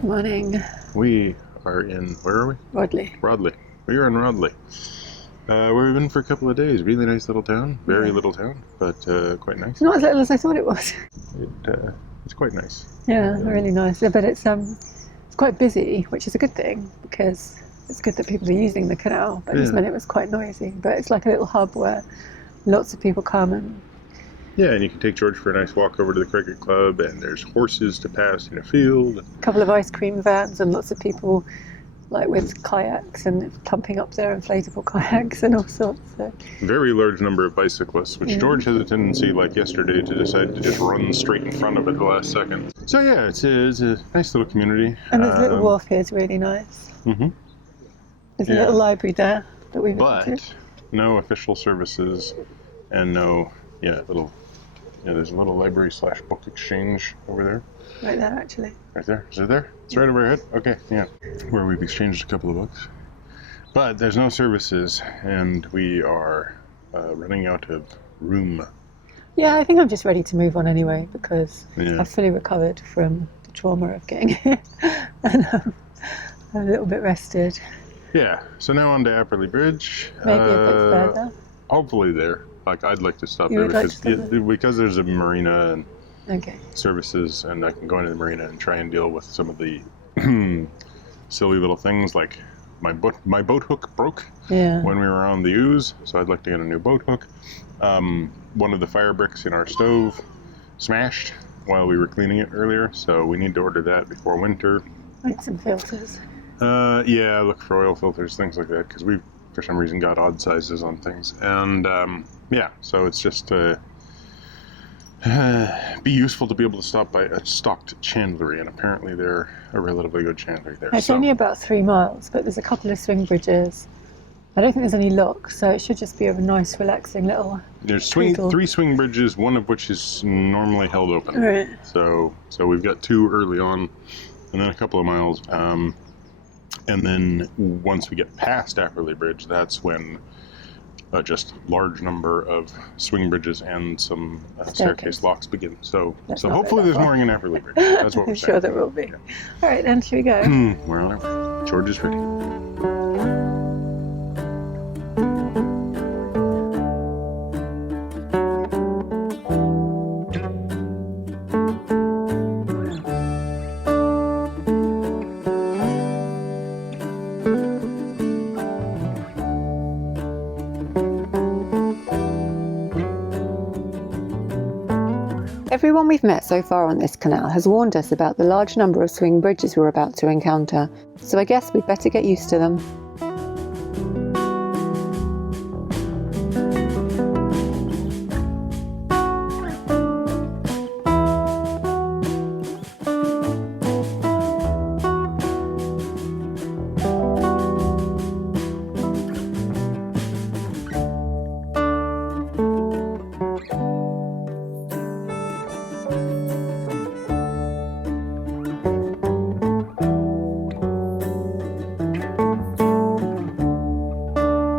Good morning. We are in, where are we? Rodley. Rodley. We are in Rodley. We've been for a couple of days. Really nice little town. Very little town, but quite nice. Not as little as I thought it was. It's quite nice. Yeah, really nice. Yeah, but it's quite busy, which is a good thing because it's good that people are using the canal. But this meant it was quite noisy. But it's like a little hub where lots of people come and. Yeah, and you can take George for a nice walk over to the cricket club, and there's horses to pass in a field. A couple of ice cream vans and lots of people like with kayaks and pumping up their inflatable kayaks and all sorts. So. Very large number of bicyclists, which George has a tendency, like yesterday, to decide to just run straight in front of it at the last second. So yeah, it's a nice little community. And this little wharf here is really nice. Mm-hmm. There's a little library there that we visited. But no official services and no, there's a little library / book exchange over there. Right there, actually. Right there? Is it there? It's right over our head? Okay, yeah. Where we've exchanged a couple of books. But there's no services, and we are running out of room. Yeah, I think I'm just ready to move on anyway, because I've fully recovered from the trauma of getting here. And I'm a little bit rested. Yeah, so now on to Apperley Bridge. Maybe a bit further. Hopefully there. Like, I'd like to stop You there would because there's a marina and Okay. services, and I can go into the marina and try and deal with some of the silly little things, like my boat hook broke when we were on the ooze, so I'd like to get a new boat hook. One of the fire bricks in our stove smashed while we were cleaning it earlier, so we need to order that before winter. Like some filters. Yeah, look for oil filters, things like that, because we've for some reason got odd sizes on things. And so it's just be useful to be able to stop by a stocked chandlery, and apparently they're a relatively good chandlery there. It's only about 3 miles, but there's a couple of swing bridges. I don't think there's any locks, so it should just be a nice, relaxing little. There's 3 swing bridges, one of which is normally held open. Right. So we've got 2 early on, and then a couple of miles. And then once we get past Apperley Bridge, that's when just large number of swing bridges and some staircase locks begin. So hopefully there's more in Apperley Bridge. That's what we're saying. I'm sure there will be. Yeah. All right, then, shall we go? We're on our way. George is ready. Everyone we've met so far on this canal has warned us about the large number of swing bridges we're about to encounter, so I guess we'd better get used to them.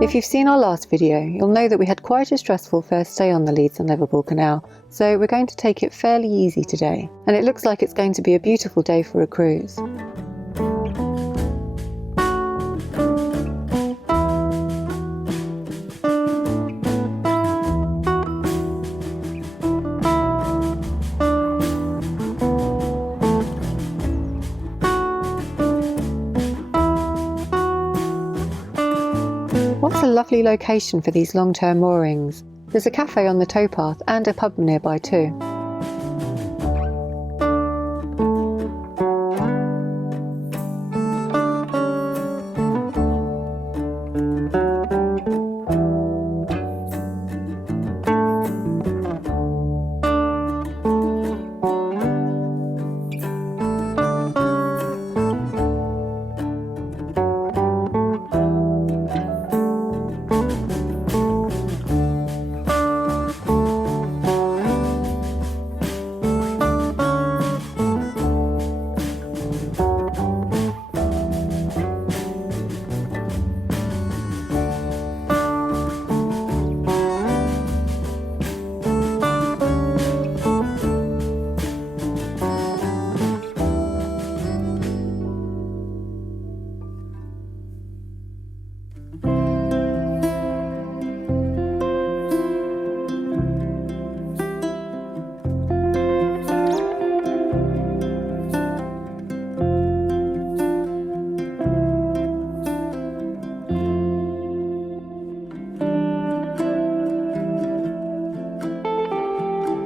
If you've seen our last video, you'll know that we had quite a stressful first day on the Leeds and Liverpool Canal, so we're going to take it fairly easy today, and it looks like it's going to be a beautiful day for a cruise. What's a lovely location for these long-term moorings. There's a cafe on the Towpath and a pub nearby too.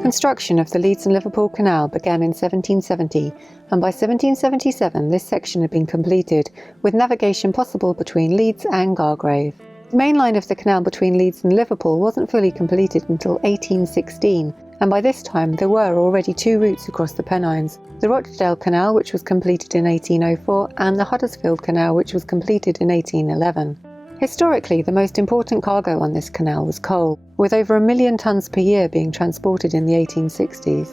Construction of the Leeds and Liverpool Canal began in 1770, and by 1777 this section had been completed, with navigation possible between Leeds and Gargrave. The main line of the canal between Leeds and Liverpool wasn't fully completed until 1816, and by this time there were already two routes across the Pennines, the Rochdale Canal, which was completed in 1804, and the Huddersfield Canal, which was completed in 1811. Historically, the most important cargo on this canal was coal, with over 1 million tonnes per year being transported in the 1860s.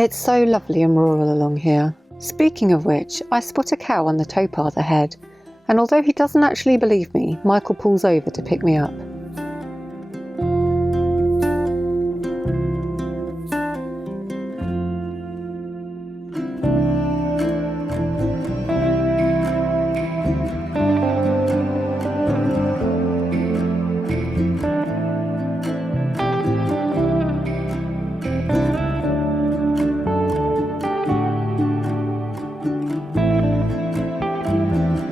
It's so lovely and rural along here. Speaking of which, I spot a cow on the towpath ahead, and although he doesn't actually believe me, Michael pulls over to pick me up.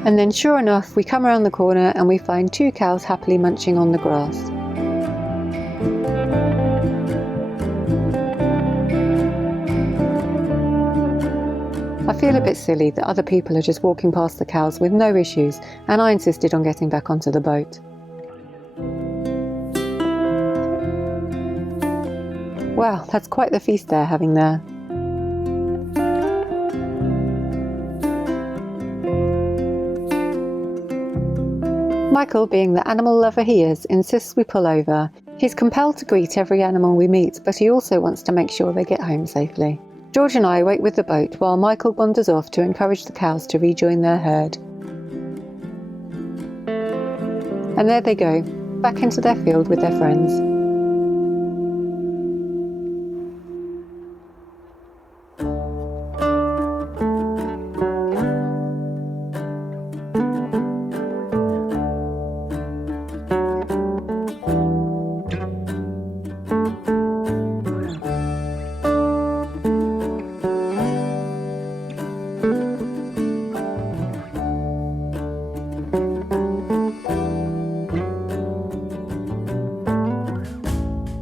And then sure enough, we come around the corner and we find two cows happily munching on the grass. I feel a bit silly that other people are just walking past the cows with no issues, and I insisted on getting back onto the boat. Wow, that's quite the feast they're having there. Michael, being the animal lover he is, insists we pull over. He's compelled to greet every animal we meet, but he also wants to make sure they get home safely. George and I wait with the boat while Michael wanders off to encourage the cows to rejoin their herd. And there they go, back into their field with their friends.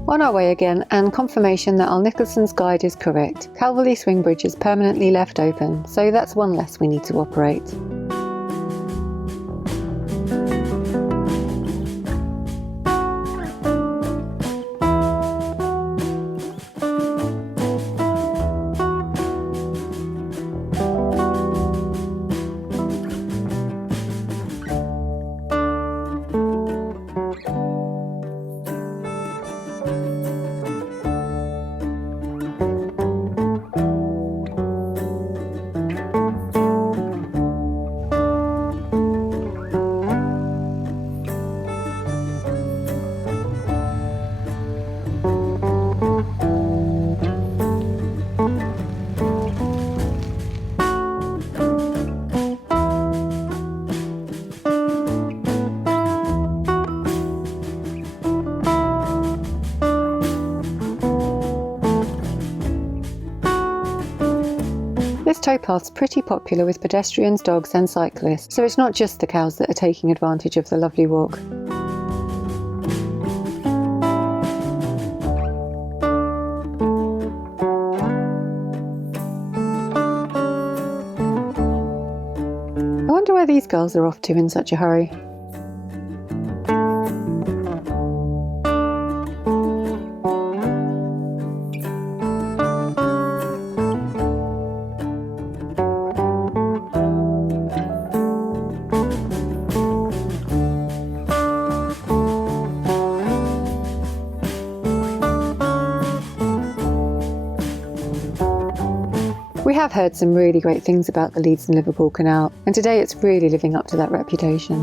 On our way again, and confirmation that our Nicholson's guide is correct. Calverley Swing Bridge is permanently left open, so that's one less we need to operate. This towpath's pretty popular with pedestrians, dogs and cyclists, so it's not just the cows that are taking advantage of the lovely walk. I wonder where these girls are off to in such a hurry. We have heard some really great things about the Leeds and Liverpool Canal, and today it's really living up to that reputation.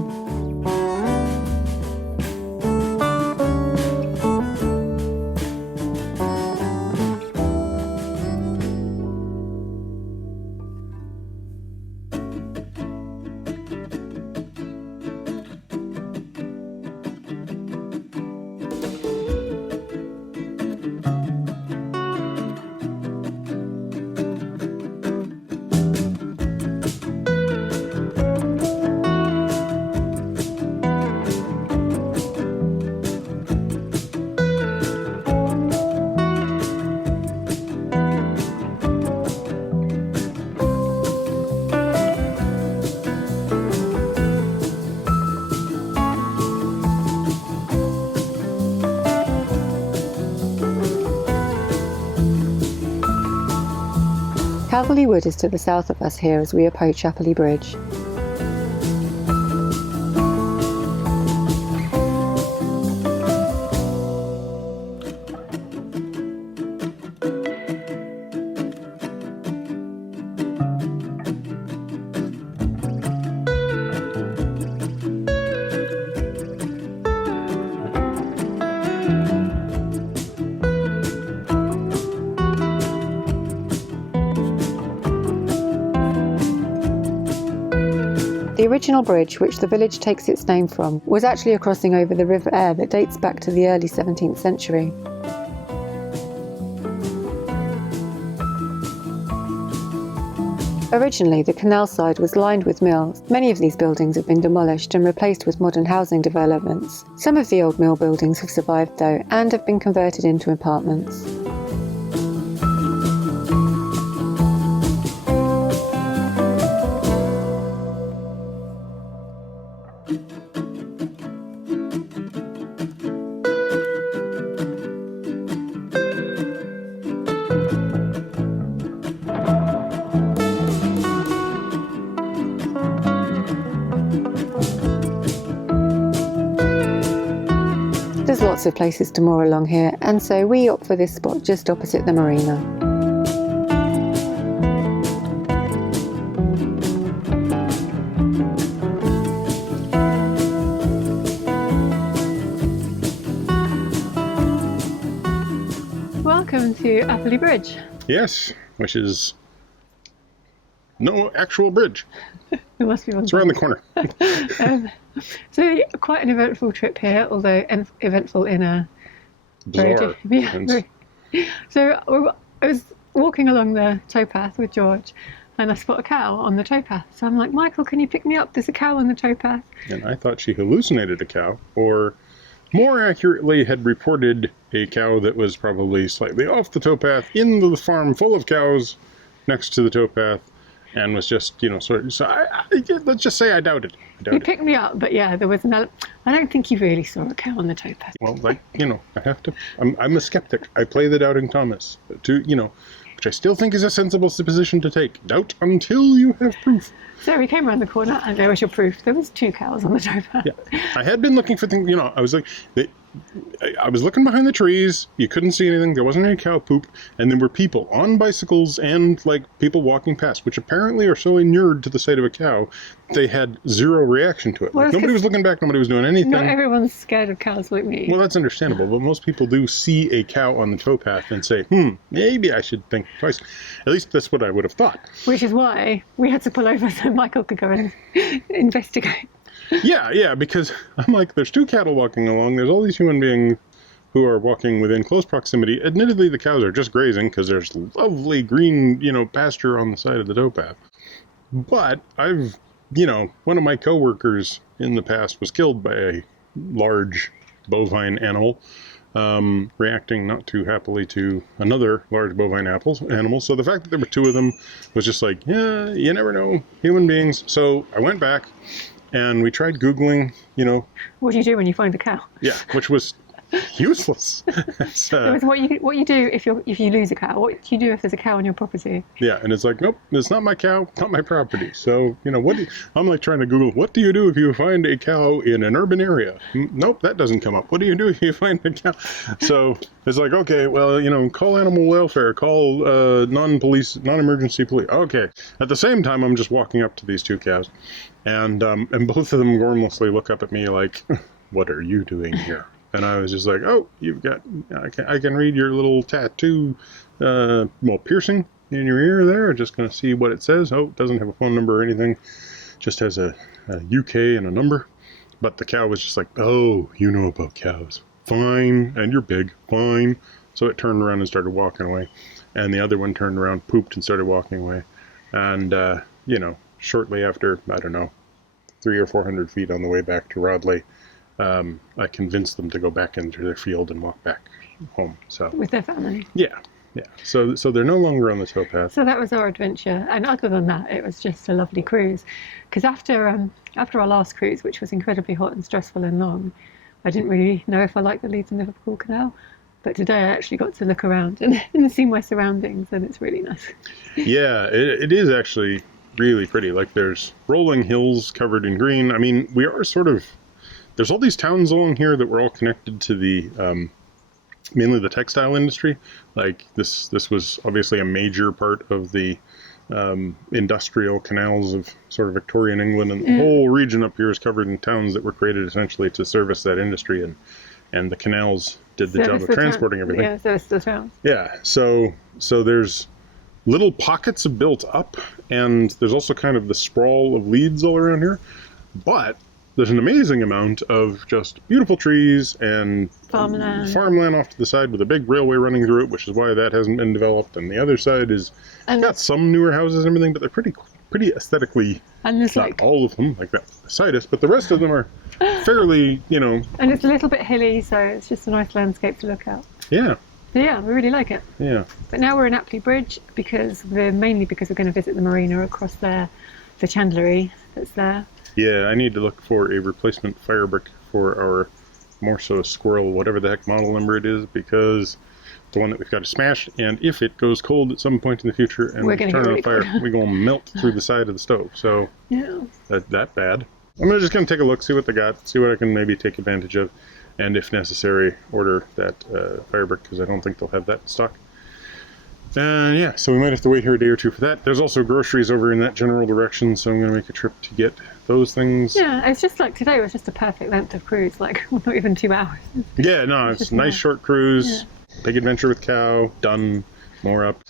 Calverley Wood is to the south of us here as we approach Apperley Bridge. The original bridge, which the village takes its name from, was actually a crossing over the River Aire that dates back to the early 17th century. Originally, the canal side was lined with mills. Many of these buildings have been demolished and replaced with modern housing developments. Some of the old mill buildings have survived though, and have been converted into apartments. There's lots of places to moor along here, and so we opt for this spot just opposite the marina. Welcome to Apperley Bridge. Yes, which is no actual bridge. There must be one. It's around the corner. So quite an eventful trip here, although eventful in a Bizarre. So I was walking along the towpath with George, and I spot a cow on the towpath. So I'm like, Michael, can you pick me up? There's a cow on the towpath. And I thought she hallucinated a cow, or more accurately had reported a cow that was probably slightly off the towpath in the farm full of cows next to the towpath, and was just, sort of, so let's just say I doubted. You picked me up, but yeah, there was I don't think you really saw a cow on the towpath. Well, I have to, I'm a skeptic. I play the doubting Thomas, which I still think is a sensible position to take. Doubt until you have proof. So we came around the corner, and there was your proof. There was 2 cows on the towpath. Yeah, I had been looking for things, I was like, I was looking behind the trees, you couldn't see anything, there wasn't any cow poop, and there were people on bicycles and people walking past, which apparently are so inured to the sight of a cow, they had zero reaction to it. Well, nobody was looking back, nobody was doing anything. Not everyone's scared of cows like me. Well, that's understandable, but most people do see a cow on the towpath and say, maybe I should think twice. At least that's what I would have thought. Which is why we had to pull over so Michael could go and investigate. Yeah, because I'm like, there's 2 cattle walking along, there's all these human beings who are walking within close proximity. Admittedly, the cows are just grazing because there's lovely green, pasture on the side of the towpath. But I've, one of my coworkers in the past was killed by a large bovine animal, reacting not too happily to another large bovine animal. So the fact that there were 2 of them was just like, yeah, you never know, human beings. So I went back and we tried Googling, What do you do when you find a cow? Yeah, which was useless. What you do if you lose a cow. What do you do if there's a cow on your property? Yeah, and it's like, nope, it's not my cow, not my property. So I'm like trying to Google, what do you do if you find a cow in an urban area? Nope, that doesn't come up. What do you do if you find a cow? So it's like, okay, well, call animal welfare, call non-emergency police. Okay. At the same time, I'm just walking up to these 2 cows, and both of them warmlessly look up at me like, what are you doing here? And I was just like, oh, I can read your little tattoo, piercing in your ear there. Just going to see what it says. Oh, it doesn't have a phone number or anything. Just has a UK and a number. But the cow was just like, oh, you know about cows. Fine. And you're big. Fine. So it turned around and started walking away. And the other one turned around, pooped, and started walking away. And, shortly after, 300 or 400 feet on the way back to Rodley, I convinced them to go back into their field and walk back home. So with their family. Yeah. So they're no longer on the towpath. So that was our adventure, and other than that, it was just a lovely cruise. Because after our last cruise, which was incredibly hot and stressful and long, I didn't really know if I liked the Leeds and Liverpool Canal. But today I actually got to look around and see my surroundings, and it's really nice. Yeah, it is actually really pretty. Like, there's rolling hills covered in green. I mean, we are sort of, there's all these towns along here that were all connected to the mainly the textile industry. Like, this was obviously a major part of the industrial canals of sort of Victorian England, and the whole region up here is covered in towns that were created essentially to service that industry, and the canals did the job of transporting everything. Yeah, service the towns. Yeah, so there's little pockets of built up, and there's also kind of the sprawl of Leeds all around here, but there's an amazing amount of just beautiful trees and farmland off to the side with a big railway running through it, which is why that hasn't been developed. And the other side is got some newer houses and everything, but they're pretty aesthetically, and there's not all of them, like that beside us, but the rest of them are fairly, you know. And it's a little bit hilly, so it's just a nice landscape to look at. Yeah. Yeah, we really like it. Yeah. But now we're in Apperley Bridge mainly because we're going to visit the marina across there, the chandlery that's there. Yeah, I need to look for a replacement fire brick for our Morso Squirrel, whatever the heck model number it is, because the one that we've got is smashed, and if it goes cold at some point in the future and we turn on fire, we're going to melt through the side of the stove. So yeah, that bad. I'm just going to take a look, see what they got, see what I can maybe take advantage of, and if necessary, order that fire brick, because I don't think they'll have that in stock. And yeah, so we might have to wait here a day or two for that. There's also groceries over in that general direction, so I'm going to make a trip to get those things. Yeah, it's just like today was just a perfect length of cruise, like not even 2 hours. Yeah, no, it's a nice short cruise. Yeah. Big adventure with cow, done, more up.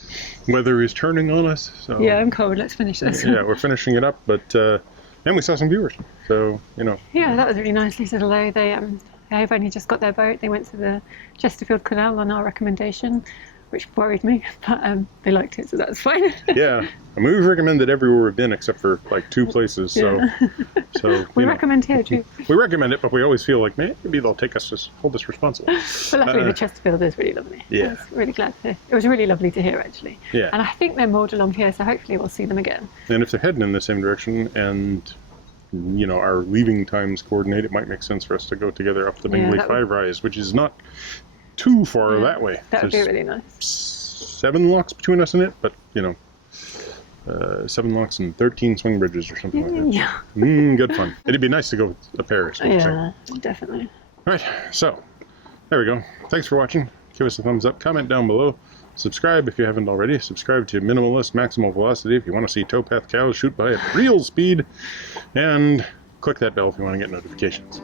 Weather is turning on us. So yeah, I'm cold. Let's finish this. Yeah, we're finishing it up, but and we saw some viewers, so you know. Yeah, that was really nice. They said hello. They've only just got their boat. They went to the Chesterfield Canal on our recommendation, which worried me, but they liked it, so that's fine. Yeah, I mean, we've recommended everywhere we've been except for like 2 places, so we recommend here too. We recommend it, but we always feel like maybe they'll take us, just hold us responsible. But luckily the Chesterfield is really lovely. Yeah, I was really glad to hear. It was really lovely to hear, actually. Yeah, and I think they're moored along here, so hopefully we'll see them again. And if they're heading in the same direction, and you know our leaving times coordinate, it might make sense for us to go together up the Bingley 5 Rise, which is not too far that way. That would be really nice. 7 locks between us and it, but you know, 7 locks and 13 swing bridges or something like that. Yeah. Good fun. It'd be nice to go with a pair. Yeah, definitely. All right, so there we go. Thanks for watching. Give us a thumbs up, comment down below, subscribe if you haven't already. Subscribe to Minimalist Maximal Velocity if you want to see towpath cows shoot by at real speed, and click that bell if you want to get notifications.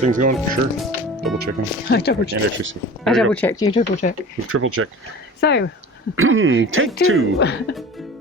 Things going for sure. Double checking. I double checked. Can't actually see. I double checked. You triple checked. You triple checked. So, take 2.